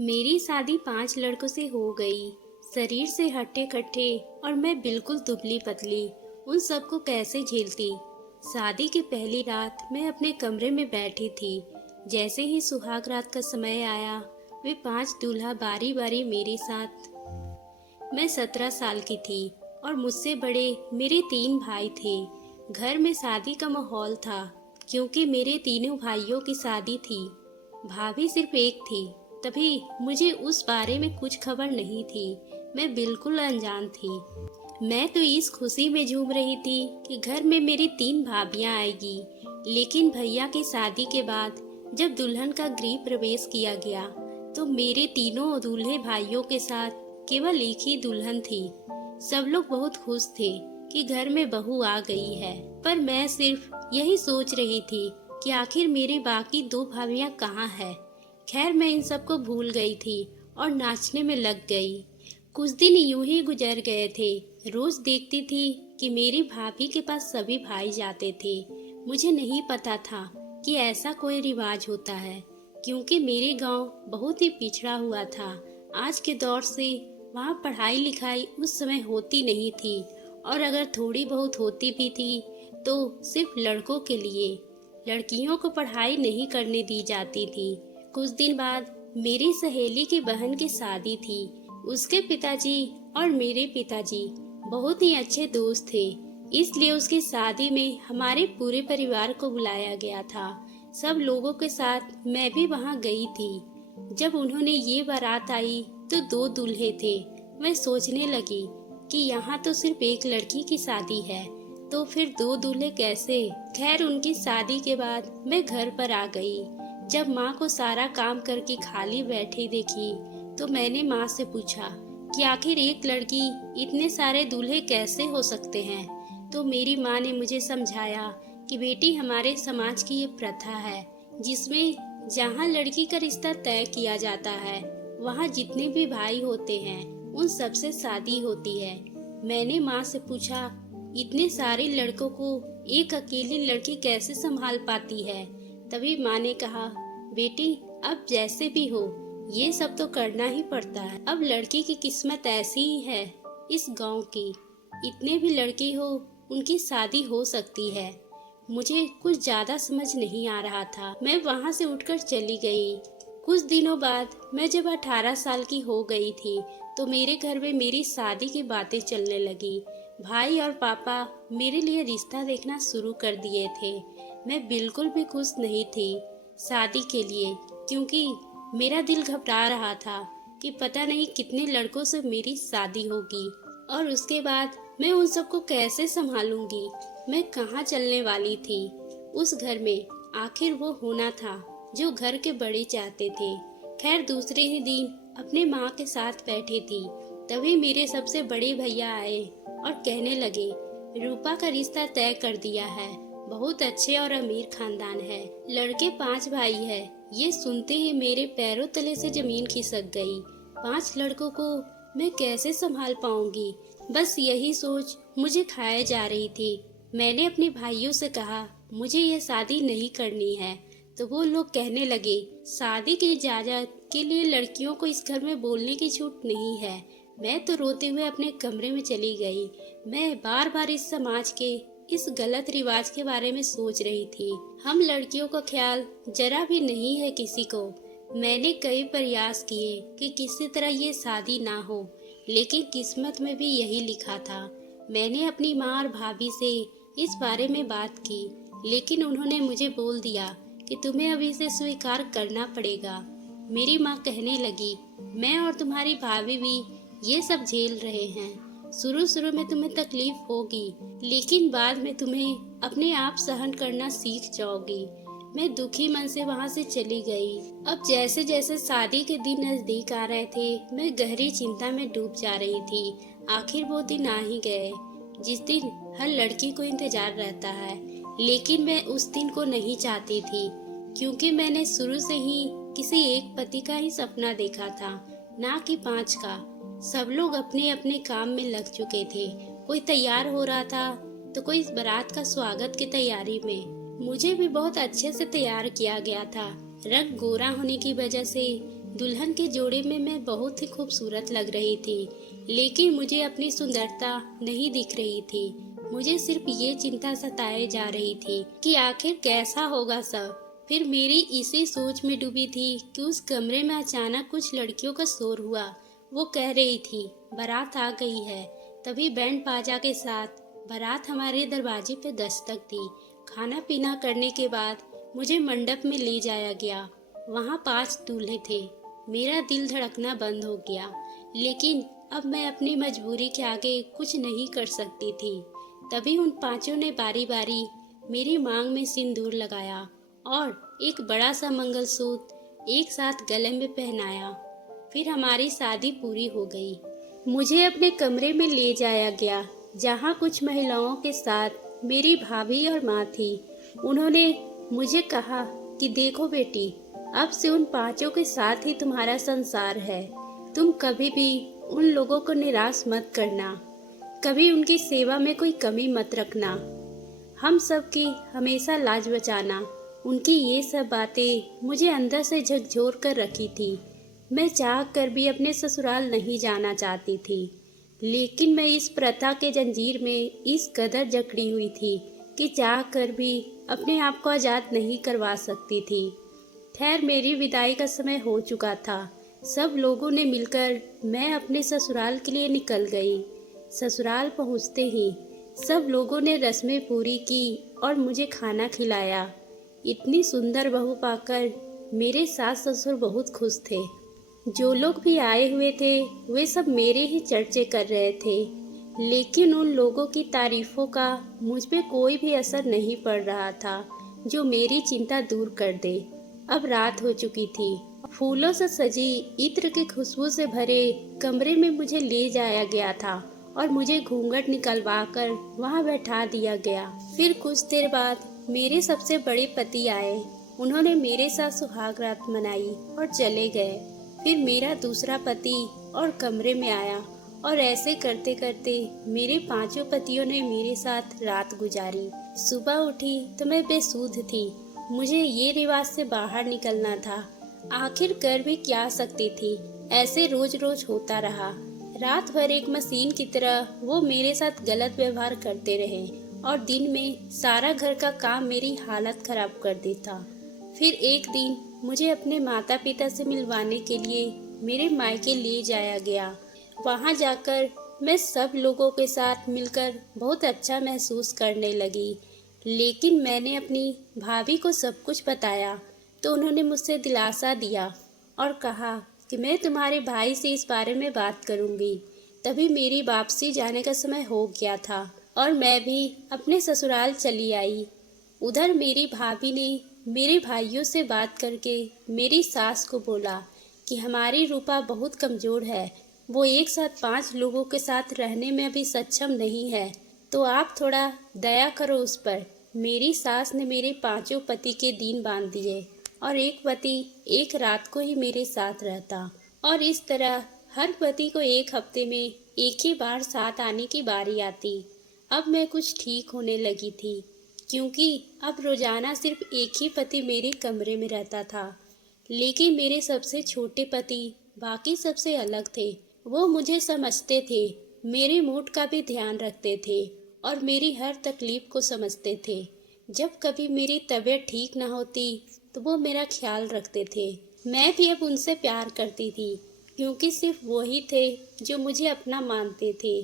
मेरी शादी 5 लड़कों से हो गई। शरीर से हट्टे कट्टे और मैं बिल्कुल दुबली पतली। उन सबको कैसे झेलती। शादी की पहली रात मैं अपने कमरे में बैठी थी। जैसे ही सुहाग रात का समय आया, वे 5 दूल्हा बारी बारी मेरे साथ। मैं 17 साल की थी और मुझसे बड़े मेरे 3 भाई थे। घर में शादी का माहौल था क्योंकि मेरे तीनों भाइयों की शादी थी। भाभी सिर्फ एक थी। तभी मुझे उस बारे में कुछ खबर नहीं थी। मैं बिल्कुल अनजान थी। मैं तो इस खुशी में झूम रही थी कि घर में मेरी 3 भाभियां आएगी। लेकिन भैया की शादी के बाद जब दुल्हन का गृह प्रवेश किया गया तो मेरे तीनों दूल्हे भाइयों के साथ केवल एक ही दुल्हन थी। सब लोग बहुत खुश थे कि घर में बहू आ गई है, पर मैं सिर्फ यही सोच रही थी कि आखिर मेरी बाकी 2 भाभियां कहाँ है। खैर, मैं इन सबको भूल गई थी और नाचने में लग गई। कुछ दिन यूं ही गुजर गए थे। रोज देखती थी कि मेरी भाभी के पास सभी भाई जाते थे। मुझे नहीं पता था कि ऐसा कोई रिवाज होता है, क्योंकि मेरे गांव बहुत ही पिछड़ा हुआ था। आज के दौर से वहाँ पढ़ाई लिखाई उस समय होती नहीं थी, और अगर थोड़ी बहुत होती भी थी तो सिर्फ लड़कों के लिए। लड़कियों को पढ़ाई नहीं करने दी जाती थी। कुछ दिन बाद मेरी सहेली की बहन की शादी थी। उसके पिताजी और मेरे पिताजी बहुत ही अच्छे दोस्त थे, इसलिए उसकी शादी में हमारे पूरे परिवार को बुलाया गया था। सब लोगों के साथ मैं भी वहां गई थी। जब उन्होंने ये बारात आई तो 2 दूल्हे थे। मैं सोचने लगी कि यहाँ तो सिर्फ एक लड़की की शादी है, तो फिर 2 दूल्हे कैसे। खैर, उनकी शादी के बाद मैं घर पर आ गई। जब माँ को सारा काम करके खाली बैठी देखी तो मैंने माँ से पूछा कि आखिर एक लड़की इतने सारे दूल्हे कैसे हो सकते हैं। तो मेरी माँ ने मुझे समझाया कि बेटी, हमारे समाज की ये प्रथा है जिसमें जहाँ लड़की का रिश्ता तय किया जाता है वहाँ जितने भी भाई होते हैं उन सबसे शादी होती है। मैंने माँ से पूछा, इतने सारे लड़कों को एक अकेली लड़की कैसे संभाल पाती है। तभी माँ ने कहा, बेटी, अब जैसे भी हो ये सब तो करना ही पड़ता है। अब लड़की की किस्मत ऐसी ही है इस गांव की। इतने भी लड़की हो उनकी शादी हो सकती है। मुझे कुछ ज्यादा समझ नहीं आ रहा था। मैं वहाँ से उठकर चली गई। कुछ दिनों बाद मैं जब 18 साल की हो गई थी तो मेरे घर में मेरी शादी की बातें चलने लगी। भाई और पापा मेरे लिए रिश्ता देखना शुरू कर दिए थे। मैं बिल्कुल भी खुश नहीं थी शादी के लिए, क्योंकि मेरा दिल घबरा रहा था कि पता नहीं कितने लड़कों से मेरी शादी होगी और उसके बाद मैं उन सबको कैसे संभालूंगी। मैं कहाँ चलने वाली थी। उस घर में आखिर वो होना था जो घर के बड़े चाहते थे। खैर, दूसरे ही दिन अपने माँ के साथ बैठे थी, तभी मेरे सबसे बड़े भैया आए और कहने लगे, रूपा का रिश्ता तय कर दिया है। बहुत अच्छे और अमीर खानदान है। लड़के 5 भाई है। ये सुनते ही मेरे पैरों तले से जमीन खिसक गई। 5 लड़कों को मैं कैसे संभाल पाऊंगी, बस यही सोच मुझे खाए जा रही थी। मैंने अपने भाइयों से कहा, मुझे ये शादी नहीं करनी है। तो वो लोग कहने लगे, शादी की इजाजत के लिए लड़कियों को इस घर में बोलने की छूट नहीं है। मैं तो रोते हुए अपने कमरे में चली गई। मैं बार बार इस समाज के इस गलत रिवाज के बारे में सोच रही थी। हम लड़कियों का ख्याल जरा भी नहीं है किसी को। मैंने कई प्रयास किए कि किसी तरह ये शादी ना हो, लेकिन किस्मत में भी यही लिखा था। मैंने अपनी माँ और भाभी से इस बारे में बात की, लेकिन उन्होंने मुझे बोल दिया कि तुम्हें अभी इसे स्वीकार करना पड़ेगा। मेरी माँ कहने लगी, मैं और तुम्हारी भाभी भी ये सब झेल रहे हैं। शुरू में तुम्हें तकलीफ होगी, लेकिन बाद में तुम्हें अपने आप सहन करना सीख जाओगी। मैं दुखी मन से वहाँ से चली गई। अब जैसे जैसे शादी के दिन नजदीक आ रहे थे, मैं गहरी चिंता में डूब जा रही थी। आखिर वो दिन आ ही गए जिस दिन हर लड़की को इंतजार रहता है, लेकिन मैं उस दिन को नहीं चाहती थी, क्योंकि मैंने शुरू से ही किसी एक पति का ही सपना देखा था, ना कि 5 का। सब लोग अपने अपने काम में लग चुके थे। कोई तैयार हो रहा था तो कोई इस बारात का स्वागत की तैयारी में। मुझे भी बहुत अच्छे से तैयार किया गया था। रंग गोरा होने की वजह से दुल्हन के जोड़े में मैं बहुत ही खूबसूरत लग रही थी, लेकिन मुझे अपनी सुंदरता नहीं दिख रही थी। मुझे सिर्फ ये चिंता सताए जा रही थी कि आखिर कैसा होगा सब। फिर मेरी इसी सोच में डूबी थी कि उस कमरे में अचानक कुछ लड़कियों का शोर हुआ। वो कह रही थी, बारात आ गई है। तभी बैंड बाजा के साथ बारात हमारे दरवाजे पे दस्तक दी। खाना पीना करने के बाद मुझे मंडप में ले जाया गया। वहाँ 5 दूल्हे थे। मेरा दिल धड़कना बंद हो गया, लेकिन अब मैं अपनी मजबूरी के आगे कुछ नहीं कर सकती थी। तभी उन 5 ने बारी बारी मेरी मांग में सिंदूर लगाया और एक बड़ा सा मंगलसूत्र एक साथ गले में पहनाया। फिर हमारी शादी पूरी हो गई। मुझे अपने कमरे में ले जाया गया, जहाँ कुछ महिलाओं के साथ मेरी भाभी और माँ थी। उन्होंने मुझे कहा कि देखो बेटी, अब से उन 5 के साथ ही तुम्हारा संसार है। तुम कभी भी उन लोगों को निराश मत करना, कभी उनकी सेवा में कोई कमी मत रखना। हम सब की हमेशा लाज बचाना। उनकी ये सब बातें मुझे अंदर से झकझोर कर रखी थी। मैं चाह कर भी अपने ससुराल नहीं जाना चाहती थी, लेकिन मैं इस प्रथा के जंजीर में इस कदर जकड़ी हुई थी कि चाह कर भी अपने आप को आज़ाद नहीं करवा सकती थी। खैर, मेरी विदाई का समय हो चुका था। सब लोगों ने मिलकर मैं अपने ससुराल के लिए निकल गई। ससुराल पहुंचते ही सब लोगों ने रस्में पूरी की और मुझे खाना खिलाया। इतनी सुंदर बहू पाकर मेरे सास ससुर बहुत खुश थे। जो लोग भी आए हुए थे वे सब मेरे ही चर्चे कर रहे थे, लेकिन उन लोगों की तारीफों का मुझ पे कोई भी असर नहीं पड़ रहा था जो मेरी चिंता दूर कर दे। अब रात हो चुकी थी। फूलों से सजी इत्र की खुशबू से भरे कमरे में मुझे ले जाया गया था और मुझे घूंघट निकलवा कर वहाँ बैठा दिया गया। फिर कुछ देर बाद मेरे सबसे बड़े पति आए। उन्होंने मेरे साथ सुहाग रात मनाई और चले गए। फिर मेरा दूसरा पति और कमरे में आया और ऐसे करते करते मेरे 5 पतियों ने मेरे साथ रात गुजारी। सुबह उठी तो मैं बेसुध थी। मुझे ये रिवाज से बाहर निकलना था। आखिर कर भी क्या सकती थी। ऐसे रोज रोज होता रहा। रात भर एक मशीन की तरह वो मेरे साथ गलत व्यवहार करते रहे और दिन में सारा घर का काम मेरी हालत खराब कर देता। फिर एक दिन मुझे अपने माता पिता से मिलवाने के लिए मेरे मायके ले जाया गया। वहाँ जाकर मैं सब लोगों के साथ मिलकर बहुत अच्छा महसूस करने लगी, लेकिन मैंने अपनी भाभी को सब कुछ बताया तो उन्होंने मुझसे दिलासा दिया और कहा कि मैं तुम्हारे भाई से इस बारे में बात करूंगी। तभी मेरी वापसी जाने का समय हो गया था और मैं भी अपने ससुराल चली आई। उधर मेरी भाभी ने मेरे भाइयों से बात करके मेरी सास को बोला कि हमारी रूपा बहुत कमज़ोर है, वो एक साथ 5 लोगों के साथ रहने में अभी सक्षम नहीं है, तो आप थोड़ा दया करो उस पर। मेरी सास ने मेरे 5 पति के दिन बांध दिए और एक पति एक रात को ही मेरे साथ रहता और इस तरह हर पति को एक हफ्ते में एक ही बार साथ आने की बारी आती। अब मैं कुछ ठीक होने लगी थी, क्योंकि अब रोजाना सिर्फ एक ही पति मेरे कमरे में रहता था। लेकिन मेरे सबसे छोटे पति बाकी सबसे अलग थे। वो मुझे समझते थे, मेरे मूड का भी ध्यान रखते थे और मेरी हर तकलीफ को समझते थे। जब कभी मेरी तबीयत ठीक न होती तो वो मेरा ख्याल रखते थे। मैं भी अब उनसे प्यार करती थी, क्योंकि सिर्फ वही थे जो मुझे अपना मानते थे।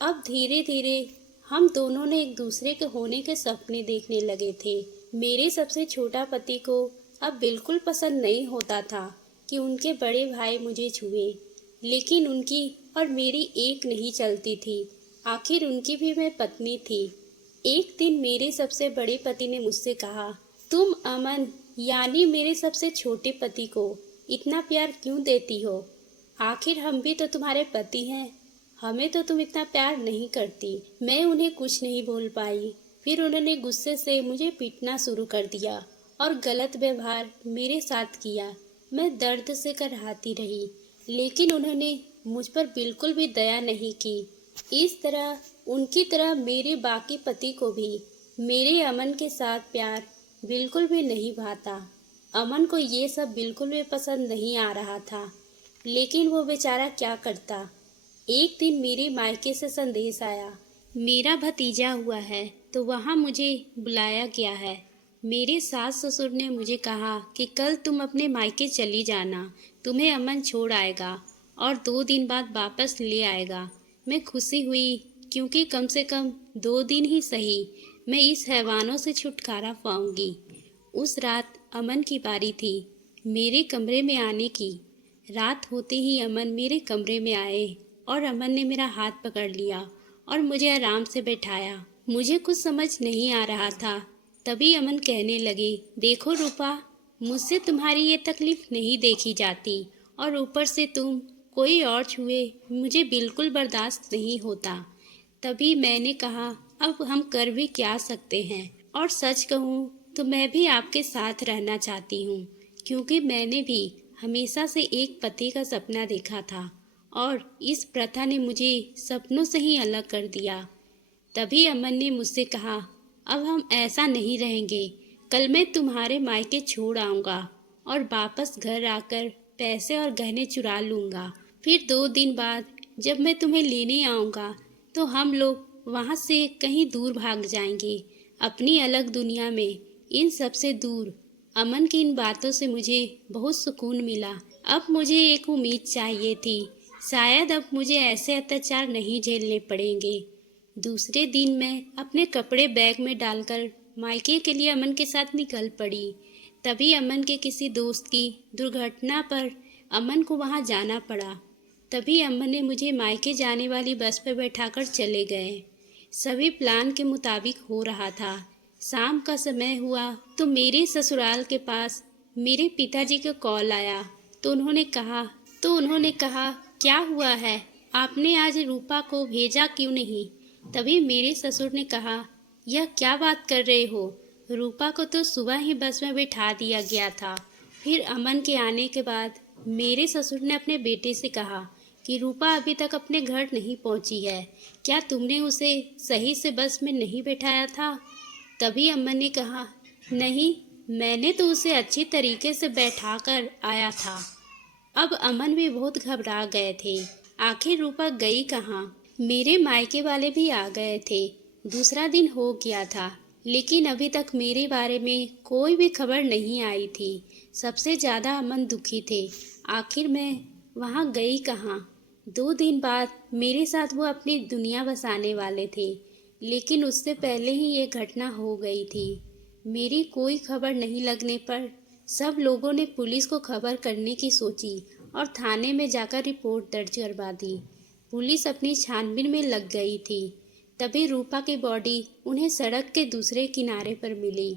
अब धीरे धीरे हम दोनों ने एक दूसरे के होने के सपने देखने लगे थे। मेरे सबसे छोटा पति को अब बिल्कुल पसंद नहीं होता था कि उनके बड़े भाई मुझे छुए, लेकिन उनकी और मेरी एक नहीं चलती थी। आखिर उनकी भी मैं पत्नी थी। एक दिन मेरे सबसे बड़े पति ने मुझसे कहा, तुम अमन यानी मेरे सबसे छोटे पति को इतना प्यार क्यों देती हो? आखिर हम भी तो तुम्हारे पति हैं, हमें तो तुम इतना प्यार नहीं करती। मैं उन्हें कुछ नहीं बोल पाई। फिर उन्होंने गुस्से से मुझे पीटना शुरू कर दिया और गलत व्यवहार मेरे साथ किया। मैं दर्द से कराहती रही, लेकिन उन्होंने मुझ पर बिल्कुल भी दया नहीं की। इस तरह उनकी तरह मेरे बाकी पति को भी मेरे अमन के साथ प्यार बिल्कुल भी नहीं भाता। अमन को ये सब बिल्कुल भी पसंद नहीं आ रहा था, लेकिन वो बेचारा क्या करता। एक दिन मेरे मायके से संदेश आया, मेरा भतीजा हुआ है तो वहाँ मुझे बुलाया गया है। मेरे सास ससुर ने मुझे कहा कि कल तुम अपने मायके चली जाना, तुम्हें अमन छोड़ आएगा और 2 दिन बाद वापस ले आएगा। मैं खुशी हुई, क्योंकि कम से कम 2 दिन ही सही मैं इस हैवानों से छुटकारा पाऊंगी। उस रात अमन की बारी थी मेरे कमरे में आने की। रात होते ही अमन मेरे कमरे में आए और अमन ने मेरा हाथ पकड़ लिया और मुझे आराम से बैठाया। मुझे कुछ समझ नहीं आ रहा था। तभी अमन कहने लगे, देखो रूपा, मुझसे तुम्हारी ये तकलीफ नहीं देखी जाती और ऊपर से तुम कोई और छुए मुझे बिल्कुल बर्दाश्त नहीं होता। तभी मैंने कहा, अब हम कर भी क्या सकते हैं। और सच कहूँ तो मैं भी आपके साथ रहना चाहती हूँ, क्योंकि मैंने भी हमेशा से एक पति का सपना देखा था और इस प्रथा ने मुझे सपनों से ही अलग कर दिया। तभी अमन ने मुझसे कहा, अब हम ऐसा नहीं रहेंगे। कल मैं तुम्हारे मायके छोड़ आऊँगा और वापस घर आकर पैसे और गहने चुरा लूँगा। फिर 2 दिन बाद जब मैं तुम्हें लेने आऊँगा तो हम लोग वहाँ से कहीं दूर भाग जाएंगे, अपनी अलग दुनिया में, इन सब से दूर। अमन की इन बातों से मुझे बहुत सुकून मिला। अब मुझे एक उम्मीद चाहिए थी, शायद अब मुझे ऐसे अत्याचार नहीं झेलने पड़ेंगे। दूसरे दिन मैं अपने कपड़े बैग में डालकर मायके के लिए अमन के साथ निकल पड़ी। तभी अमन के किसी दोस्त की दुर्घटना पर अमन को वहाँ जाना पड़ा। तभी अमन ने मुझे मायके जाने वाली बस पर बैठाकर चले गए। सभी प्लान के मुताबिक हो रहा था। शाम का समय हुआ तो मेरे ससुराल के पास मेरे पिताजी का कॉल आया। तो उन्होंने कहा, क्या हुआ है, आपने आज रूपा को भेजा क्यों नहीं? तभी मेरे ससुर ने कहा, यह क्या बात कर रहे हो, रूपा को तो सुबह ही बस में बैठा दिया गया था। फिर अमन के आने के बाद मेरे ससुर ने अपने बेटे से कहा कि रूपा अभी तक अपने घर नहीं पहुंची है, क्या तुमने उसे सही से बस में नहीं बैठाया था? तभी अमन ने कहा, नहीं, मैंने तो उसे अच्छी तरीके से बैठा कर आया था। अब अमन भी बहुत घबरा गए थे, आखिर रूपा गई कहाँ? मेरे मायके वाले भी आ गए थे। दूसरा दिन हो गया था, लेकिन अभी तक मेरे बारे में कोई भी खबर नहीं आई थी। सबसे ज़्यादा अमन दुखी थे, आखिर मैं वहाँ गई कहाँ? 2 दिन बाद मेरे साथ वो अपनी दुनिया बसाने वाले थे, लेकिन उससे पहले ही ये घटना हो गई थी। मेरी कोई खबर नहीं लगने पर सब लोगों ने पुलिस को खबर करने की सोची और थाने में जाकर रिपोर्ट दर्ज करवा दी। पुलिस अपनी छानबीन में लग गई थी। तभी रूपा की बॉडी उन्हें सड़क के दूसरे किनारे पर मिली।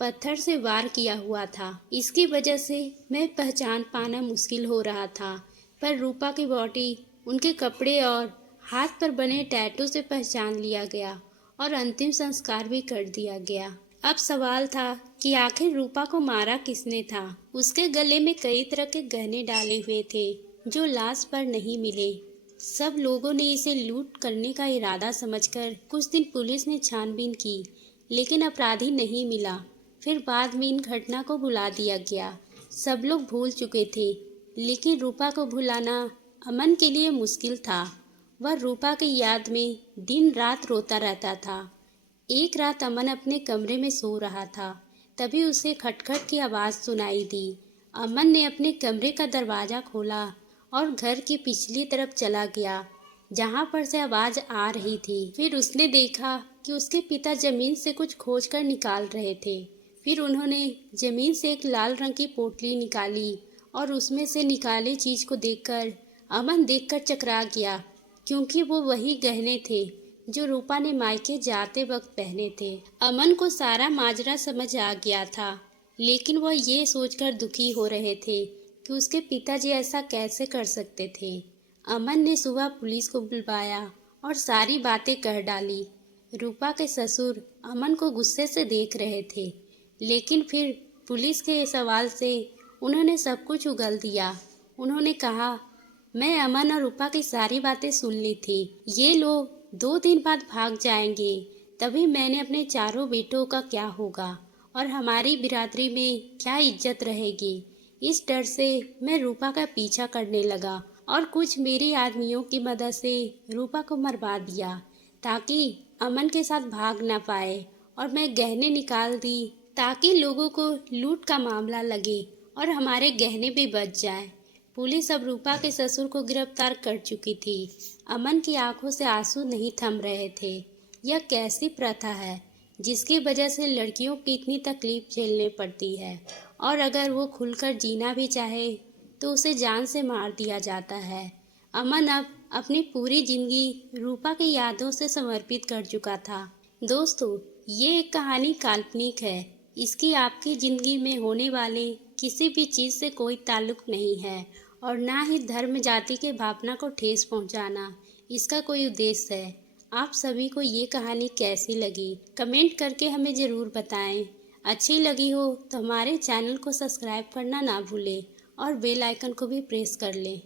पत्थर से वार किया हुआ था, इसकी वजह से मैं पहचान पाना मुश्किल हो रहा था। पर रूपा की बॉडी उनके कपड़े और हाथ पर बने टैटू से पहचान लिया गया और अंतिम संस्कार भी कर दिया गया। अब सवाल था कि आखिर रूपा को मारा किसने था। उसके गले में कई तरह के गहने डाले हुए थे जो लाश पर नहीं मिले। सब लोगों ने इसे लूट करने का इरादा समझकर कुछ दिन पुलिस ने छानबीन की, लेकिन अपराधी नहीं मिला। फिर बाद में इन घटना को भुला दिया गया। सब लोग भूल चुके थे, लेकिन रूपा को भुलाना अमन के लिए मुश्किल था। वह रूपा की याद में दिन रात रोता रहता था। एक रात अमन अपने कमरे में सो रहा था, तभी उसे खटखट की आवाज़ सुनाई दी। अमन ने अपने कमरे का दरवाज़ा खोला और घर की पिछली तरफ चला गया, जहाँ पर से आवाज़ आ रही थी। फिर उसने देखा कि उसके पिता ज़मीन से कुछ खोज कर निकाल रहे थे। फिर उन्होंने ज़मीन से एक लाल रंग की पोटली निकाली और उसमें से निकाली चीज़ को देखकर अमन देखकर चकरा गया, क्योंकि वो वही गहने थे जो रूपा ने मायके जाते वक्त पहने थे। अमन को सारा माजरा समझ आ गया था, लेकिन वह ये सोचकर दुखी हो रहे थे कि उसके पिताजी ऐसा कैसे कर सकते थे। अमन ने सुबह पुलिस को बुलवाया और सारी बातें कह डाली। रूपा के ससुर अमन को गुस्से से देख रहे थे, लेकिन फिर पुलिस के सवाल से उन्होंने सब कुछ उगल दिया। उन्होंने कहा, मैं अमन और रूपा की सारी बातें सुन ली थी। ये लोग 2 दिन बाद भाग जाएंगे, तभी मैंने अपने चारों बेटों का क्या होगा और हमारी बिरादरी में क्या इज्जत रहेगी। इस डर से मैं रूपा का पीछा करने लगा और कुछ मेरे आदमियों की मदद से रूपा को मरवा दिया ताकि अमन के साथ भाग ना पाए। और मैं गहने निकाल दी ताकि लोगों को लूट का मामला लगे और हमारे गहने भी बच जाए। पुलिस अब रूपा के ससुर को गिरफ्तार कर चुकी थी। अमन की आंखों से आंसू नहीं थम रहे थे। यह कैसी प्रथा है जिसकी वजह से लड़कियों की इतनी तकलीफ झेलनी पड़ती है, और अगर वो खुलकर जीना भी चाहे तो उसे जान से मार दिया जाता है। अमन अब अपनी पूरी जिंदगी रूपा की यादों से समर्पित कर चुका था। दोस्तों, ये एक कहानी काल्पनिक है। इसकी आपकी जिंदगी में होने वाले किसी भी चीज़ से कोई ताल्लुक नहीं है और ना ही धर्म जाति के भावना को ठेस पहुंचाना इसका कोई उद्देश्य है। आप सभी को ये कहानी कैसी लगी कमेंट करके हमें ज़रूर बताएं। अच्छी लगी हो तो हमारे चैनल को सब्सक्राइब करना ना भूलें और बेल आइकन को भी प्रेस कर लें।